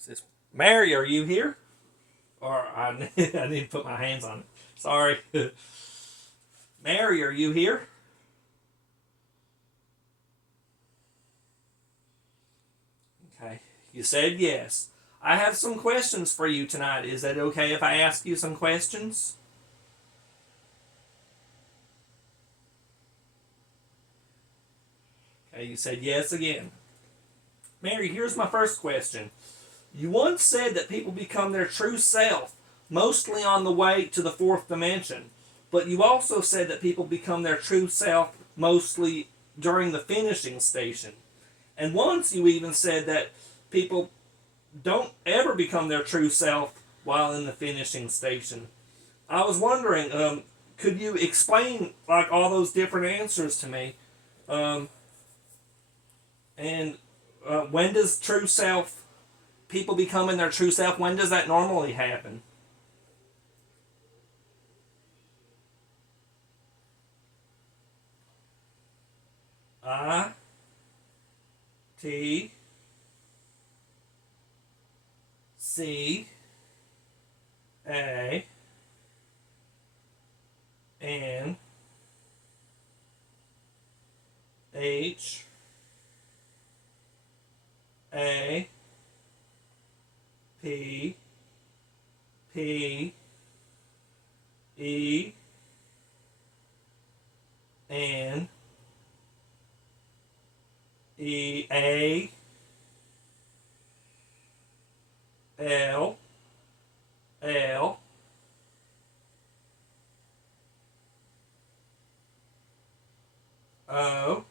Says, Mary, are you here? Or I need to put my hands on it. Sorry. Mary, are you here? Okay. You said yes. I have some questions for you tonight. Is that okay if I ask you some questions? Okay, you said yes again. Mary, here's my first question. You once said that people become their true self mostly on the way to the fourth dimension, but you also said that people become their true self mostly during the finishing station. And once you even said that people don't ever become their true self while in the finishing station. I was wondering, could you explain like all those different answers to me? Um, and when does true self people becoming their true self? When does that normally happen? I T C A N H A P P E N E A L L O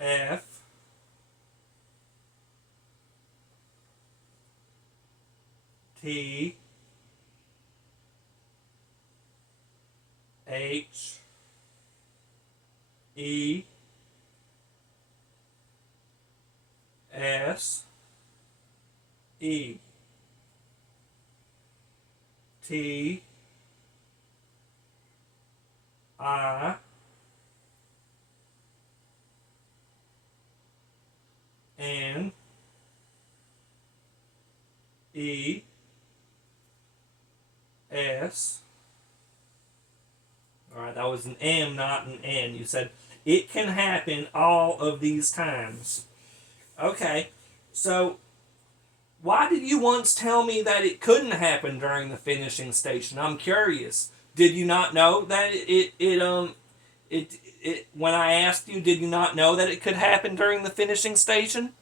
F T H E S E T I N E S. All right, that was an M, not an N. You said it can happen all of these times. Okay, so why did you once tell me that it couldn't happen during the finishing station? I'm curious. Did you not know that it when I asked you, did you not know that it could happen during the finishing station?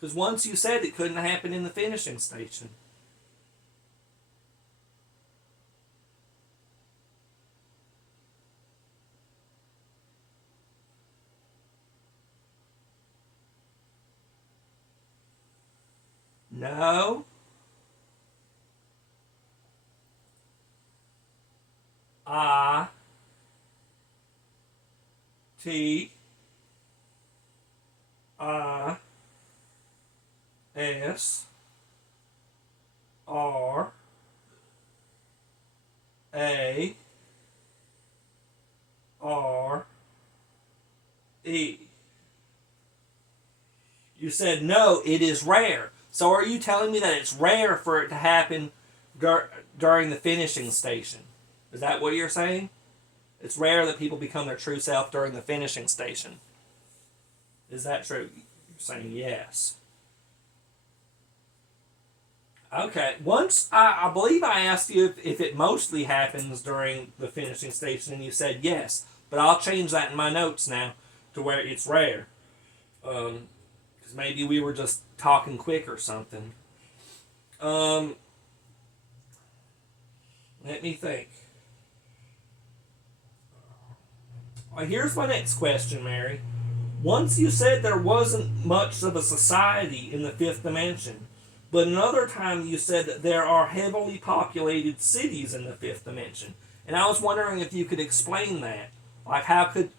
Because once you said it couldn't happen in the finishing station. No, I T I S R A R E. You said no, it is rare. So are you telling me that it's rare for it to happen during the finishing station? Is that what you're saying? It's rare that people become their true self during the finishing station. Is that true? You're saying yes. Okay. Once I believe I asked you if it mostly happens during the finishing station, and you said yes. But I'll change that in my notes now to where it's rare. Because maybe we were just talking quick or something. Um, Let me think. Here's my next question, Mary. Once you said there wasn't much of a society in the fifth dimension, but another time you said that there are heavily populated cities in the fifth dimension. And I was wondering if you could explain that. Like how could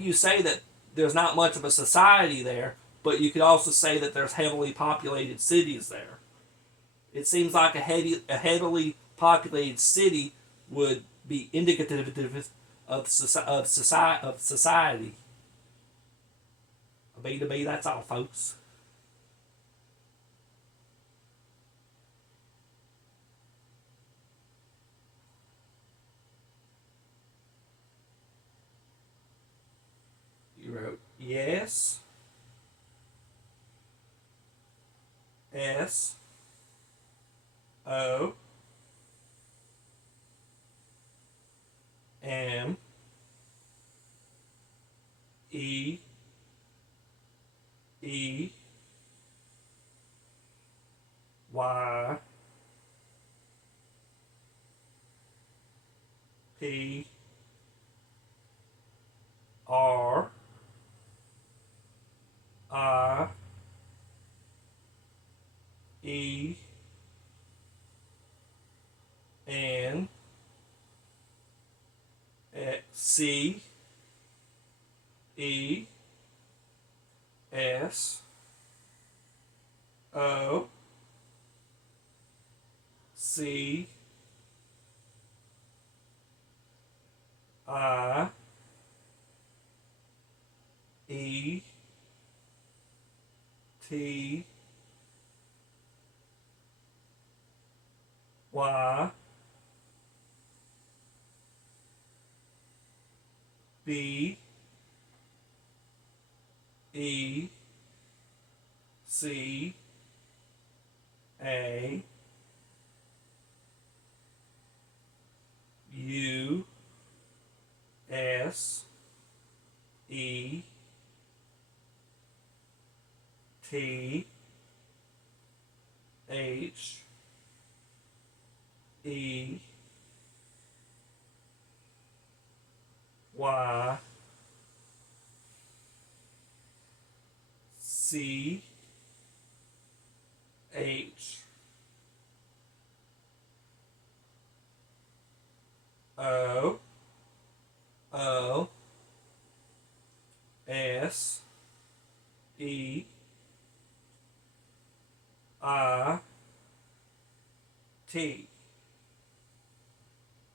you say that there's not much of a society there, but you could also say that there's heavily populated cities there? It seems like a heavily populated city would be indicative society. A B to B, that's all, folks. You wrote yes, S, O, M, E, E, Y, P, R, I, E, N, C, E, S, O, C, I, E, T, Y, B, E, C, A, U, S, E, T, H, E, Y, C, H, O, O, S, E, I, T,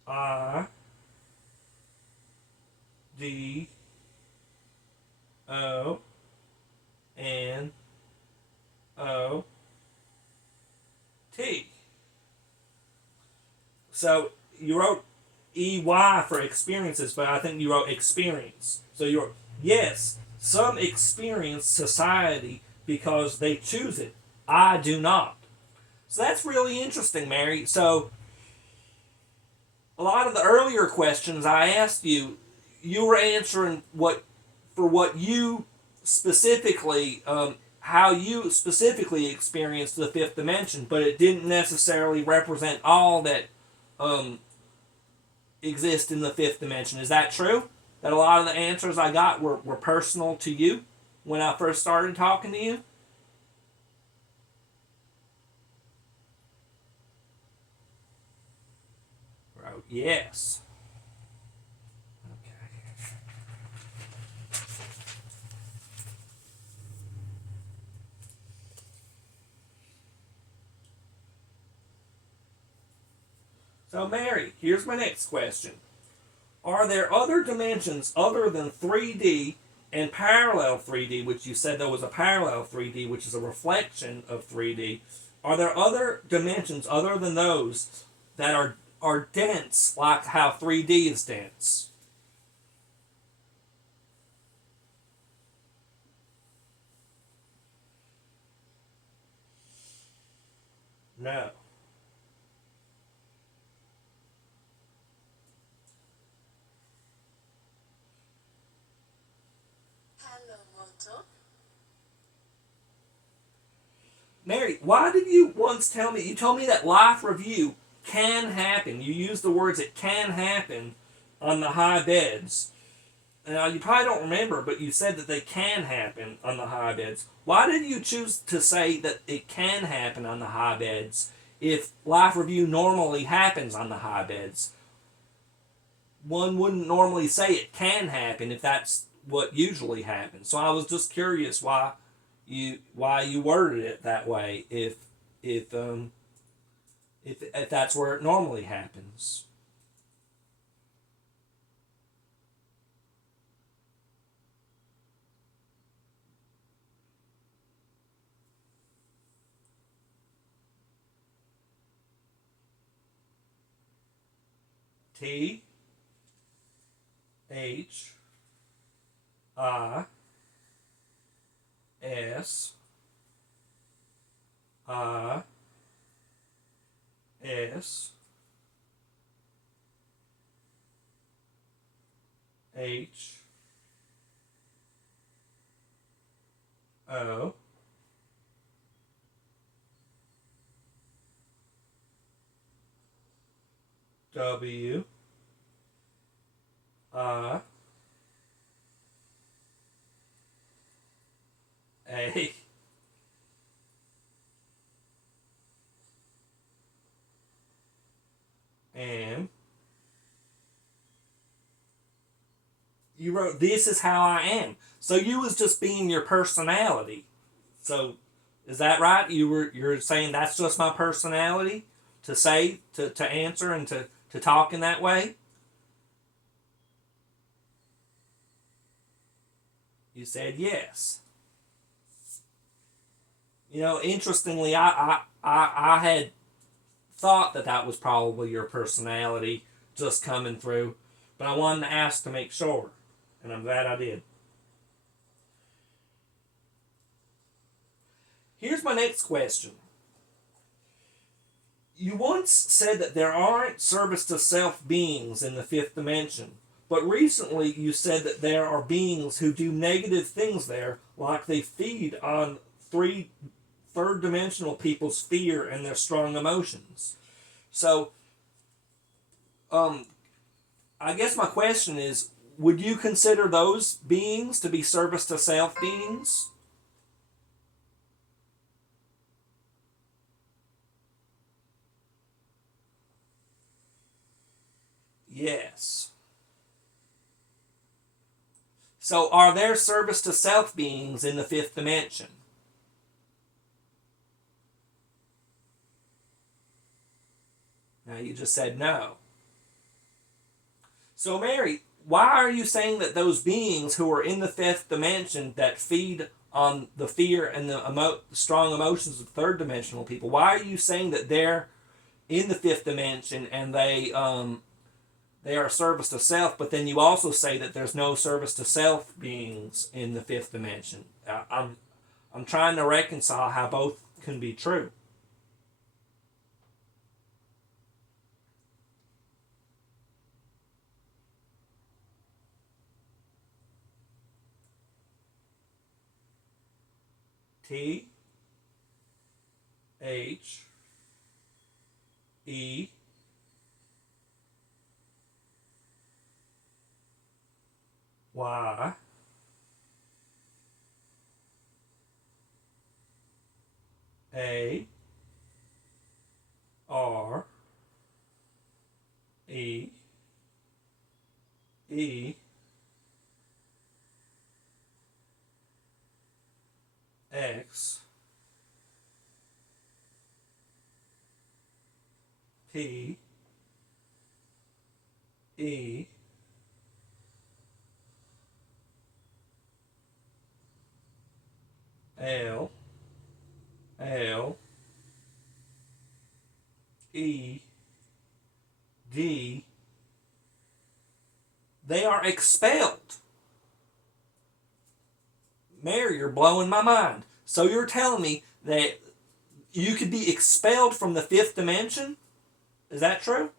I, D, O, N, O, T. So you wrote EY for experiences, but I think you wrote experience. So you wrote, yes, some experience society because they choose it. I do not. So that's really interesting, Mary. So a lot of the earlier questions I asked you, you were answering what you specifically, how you specifically experienced the fifth dimension, but it didn't necessarily represent all that um, exist in the fifth dimension. Is that true? That a lot of the answers I got were personal to you when I first started talking to you? Wrote yes. Okay. So, Mary, here's my next question. Are there other dimensions other than 3D and parallel 3D, which you said there was a parallel 3D, which is a reflection of 3D? Are there other dimensions other than those that are dense, like how 3D is dense? No. Mary, why did you once tell me, you told me that life review can happen. You used the words it can happen on the high beds. Now, you probably don't remember, but you said that they can happen on the high beds. Why did you choose to say that it can happen on the high beds if life review normally happens on the high beds? One wouldn't normally say it can happen if that's what usually happens. So I was just curious why you worded it that way if if that's where it normally happens. T H I S I S H O W I A M. You wrote, "This is how I am." So you was just being your personality. So is that right? You're saying that's just my personality to say to answer and to talk in that way? You said yes. You know, interestingly, I had thought that that was probably your personality just coming through, but I wanted to ask to make sure, and I'm glad I did. Here's my next question. You once said that there aren't service to self beings in the fifth dimension, but recently you said that there are beings who do negative things there, like they feed on third dimensional people's fear and their strong emotions. So, um, I guess my question is, would you consider those beings to be service to self beings? Yes. So, are there service to self beings in the fifth dimension? Now, you just said no. So, Mary, why are you saying that those beings who are in the fifth dimension that feed on the fear and the strong emotions of third dimensional people, why are you saying that they're in the fifth dimension and they are service to self, but then you also say that there's no service to self beings in the fifth dimension? I'm trying to reconcile how both can be true. T H E Y A R E E X P E L L E D. They are expelled. Mary, you're blowing my mind. So you're telling me that you could be expelled from the fifth dimension? Is that true?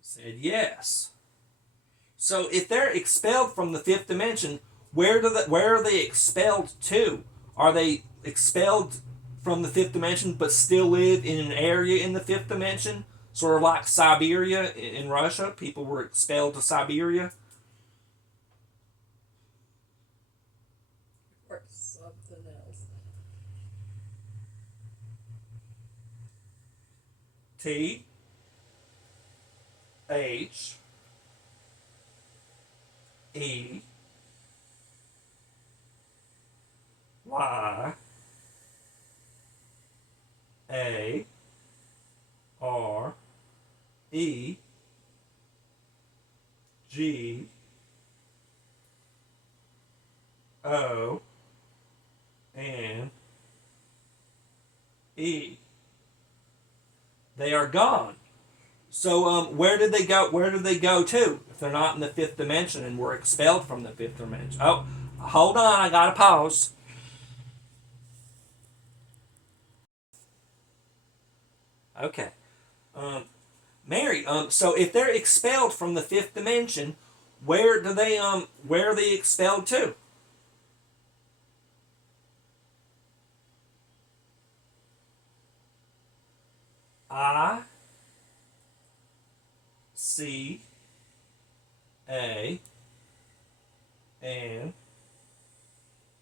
Said yes. So if they're expelled from the fifth dimension, where are they expelled to? Are they expelled from the fifth dimension but still live in an area in the fifth dimension? Sort of like Siberia in Russia, people were expelled to Siberia. Or something else. T H E Y A R E G O E. They are gone. So where did they go? Where did they go to? If they're not in the fifth dimension and were expelled from the fifth dimension. Oh, hold on, I gotta pause. Okay. Um, Mary, so if they're expelled from the fifth dimension, where are they expelled to? I C A N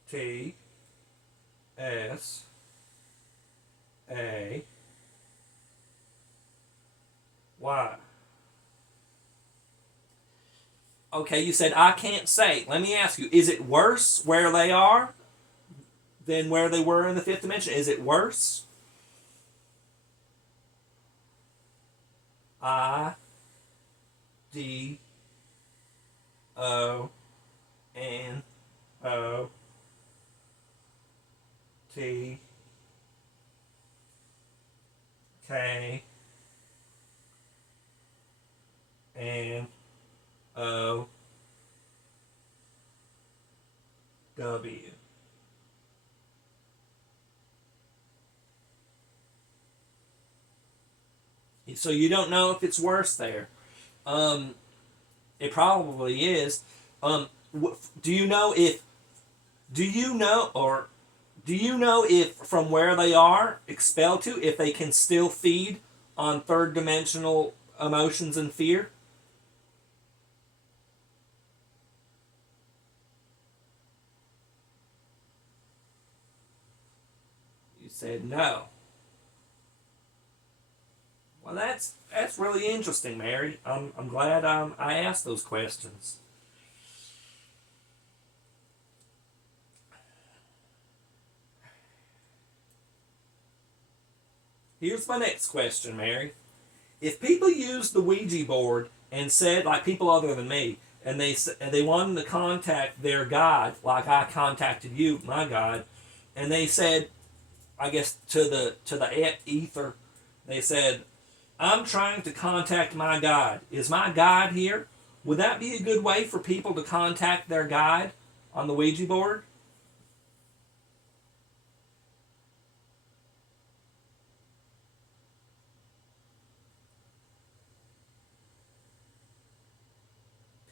T S A Y. Okay, you said I can't say. Let me ask you, is it worse where they are than where they were in the fifth dimension? Is it worse? I D O N O T K N O W. So you don't know if it's worse there. Um, it probably is. Do you know if do you know or do you know if from where they are expelled to if they can still feed on third dimensional emotions and fear? You said no. Well, that's really interesting, Mary. I'm glad I asked those questions. Here's my next question, Mary. If people used the Ouija board and said, like people other than me, and they wanted to contact their God, like I contacted you, my God, and they said, I guess to the ether, they said, I'm trying to contact my God. Is my God here? Would that be a good way for people to contact their God on the Ouija board?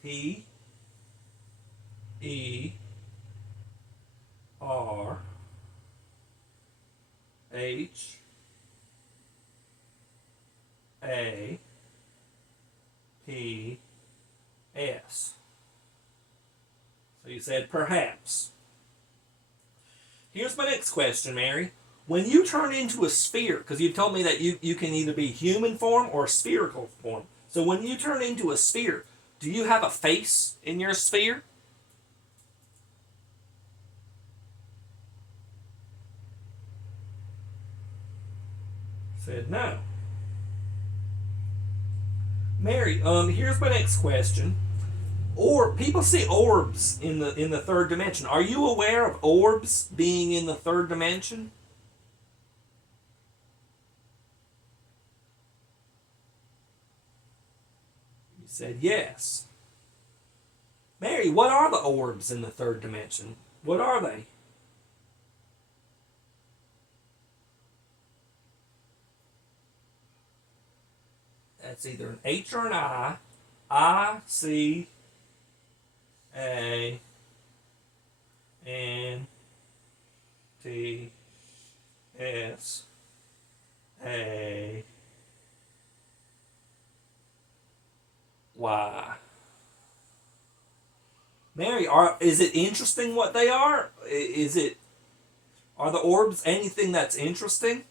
P E R H A P S. So you said perhaps. Here's my next question, Mary. When you turn into a sphere, because you've told me that you can either be human form or spherical form. So when you turn into a sphere, do you have a face in your sphere? Said no. Mary, here's my next question. Or people see orbs in the third dimension. Are you aware of orbs being in the third dimension? You said yes. Mary, what are the orbs in the third dimension? What are they? That's either an H or an I. I C A N T S A Y. Mary, is it interesting what they are? Is it are the orbs anything that's interesting?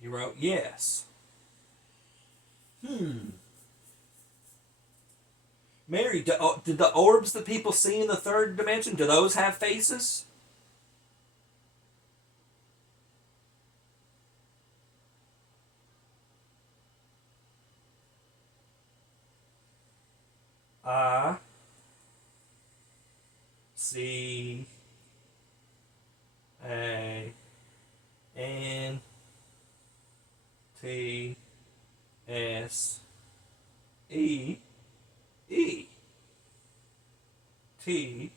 He wrote yes. Hmm. Mary, did the orbs that people see in the third dimension, do those have faces? I C A N T S E E T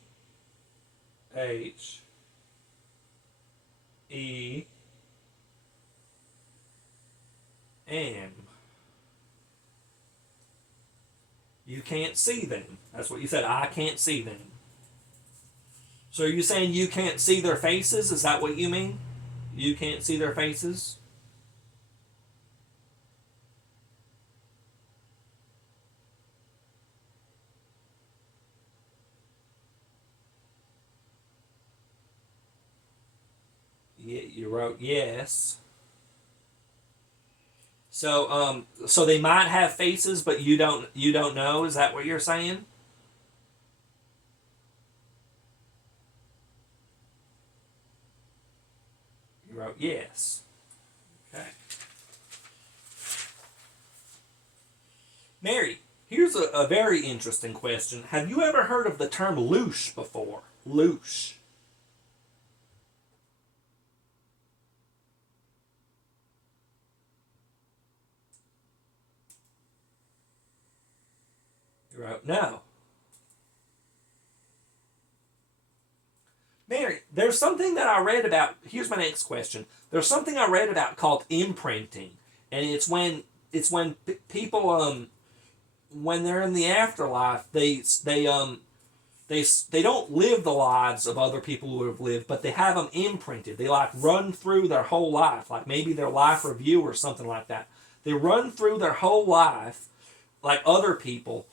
H E M. You can't see them. That's what you said. I can't see them. So are you saying you can't see their faces? Is that what you mean? You can't see their faces? Yeah, you wrote yes. So they might have faces, but you don't know. Is that what you're saying? You wrote yes. Okay. Mary, here's a very interesting question. Have you ever heard of the term loosh before? Loosh. You wrote no. Mary, there's something that I read about. Here's my next question. There's something I read about called imprinting, and it's when people when they're in the afterlife they don't live the lives of other people who have lived, but they have them imprinted. They like run through their whole life, like maybe their life review or something like that. They run through their whole life like other people,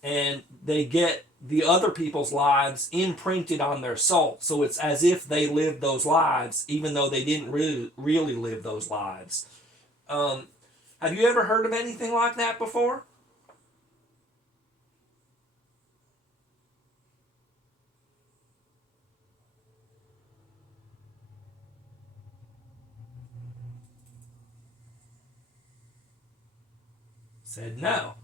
and they get the other people's lives imprinted on their soul. So it's as if they lived those lives, even though they didn't really live those lives. Um, have you ever heard of anything like that before? Said no.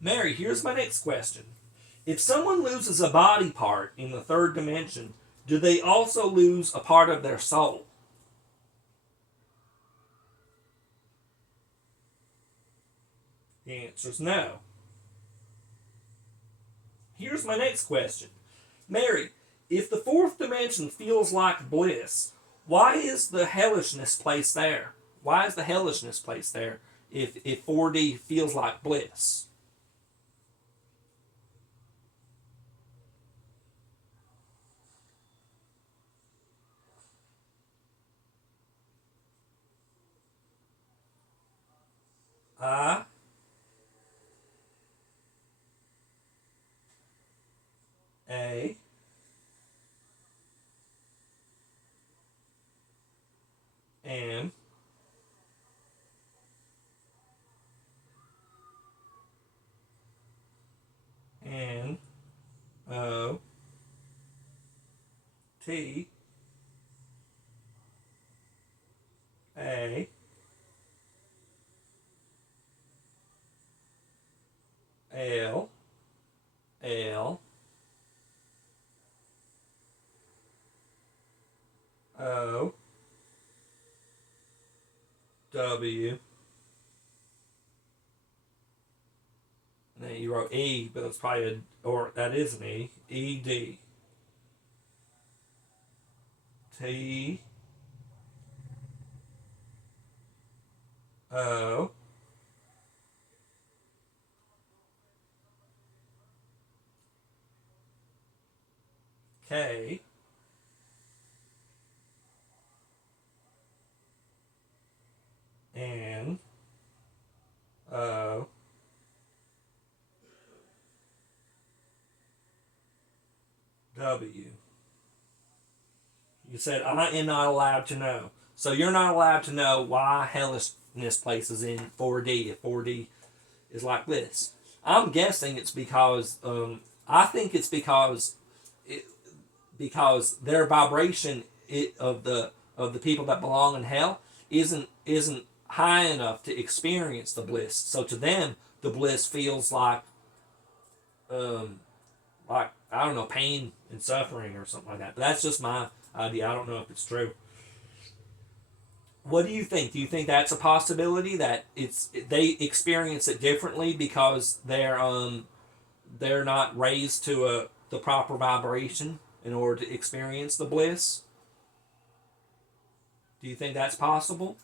Mary, here's my next question. If someone loses a body part in the third dimension, do they also lose a part of their soul? The answer is no. Here's my next question. Mary, if the fourth dimension feels like bliss, why is the hellishness placed there? Why is the hellishness placed there if 4D feels like bliss? I A M N O T A L L O W. Now you wrote E, but it's probably or that is an E. E D T O K N O W. You said I am not allowed to know. So you're not allowed to know why hellishness places in 4D if 4D is like this. I'm guessing it's because I think it's it, because their vibration of the people that belong in hell isn't high enough to experience the bliss. So to them, the bliss feels like um, like, I don't know, pain and suffering or something like that. But that's just my idea. I don't know if it's true. What do you think? Do you think that's a possibility that they experience it differently because they're not raised to the proper vibration in order to experience the bliss? Do you think that's possible?